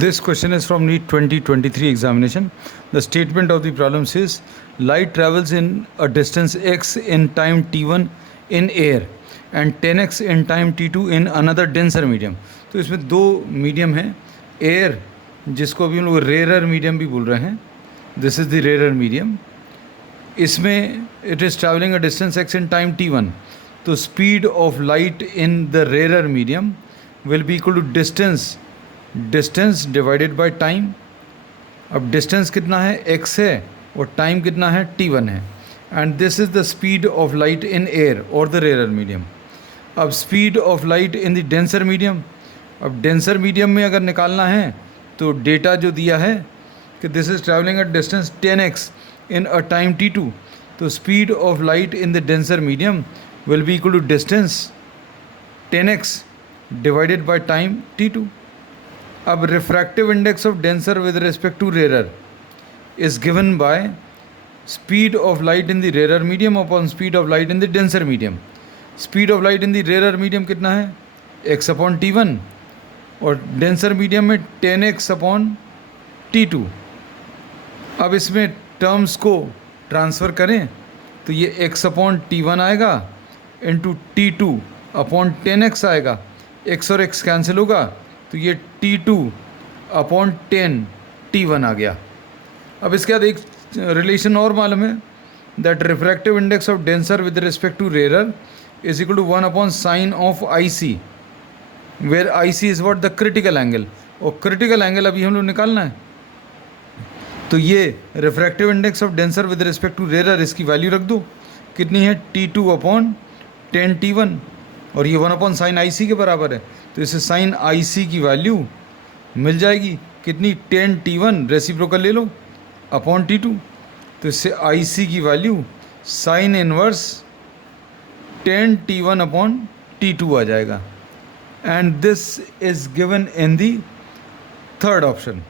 This question is from NEET 2023 examination. The statement of the problem says light travels in a distance x in time t1 in air and 10x in time t2 in another denser medium. तो इसमें दो medium हैं, air जिसको अभी हम लोग rare medium भी बोल रहे हैं, this is the rare medium. इसमें it is travelling a distance x in time t1. तो speed of light in the rare medium will be equal to distance divided by time. अब distance कितना है, x है, और time कितना है, t1 है. And this is the speed of light in air और द रेयर मीडियम. अब speed of light in the denser medium, अब डेंसर मीडियम में अगर निकालना है तो डेटा जो दिया है कि this is travelling at distance 10x in a time t2. तो speed of light in the denser medium will be equal to distance 10x divided by time t2. अब refractive index of denser with respect to rare is given by speed of light in the rare medium upon speed of light in the denser medium. Speed of light in the rare medium कितना है, x upon t1, और denser medium में 10x upon t2. अब इसमें terms को transfer करें तो ये x अपॉन t1 आएगा इंटू t2 अपॉन 10x आएगा. x और x कैंसिल होगा तो ये t2 अपॉन 10 t1 आ गया. अब इसके बाद एक रिलेशन और मालूम है, that refractive index of denser with respect to rare is equal to 1 upon sine of IC, where IC is what, the critical angle. और क्रिटिकल एंगल अभी हम लोग निकालना है. तो ये refractive index of denser with respect to rare, इसकी value रख दो, कितनी है, t2 अपॉन 10 t1, और ये 1 अपॉन साइन IC के बराबर है. तो इससे साइन IC की वैल्यू मिल जाएगी कितनी, 10 t1 रेसिप्रोकल ले लो अपॉन t2. तो इससे IC की value sine inverse 10 t1 upon t2 आ जाएगा. And this is given in the third option.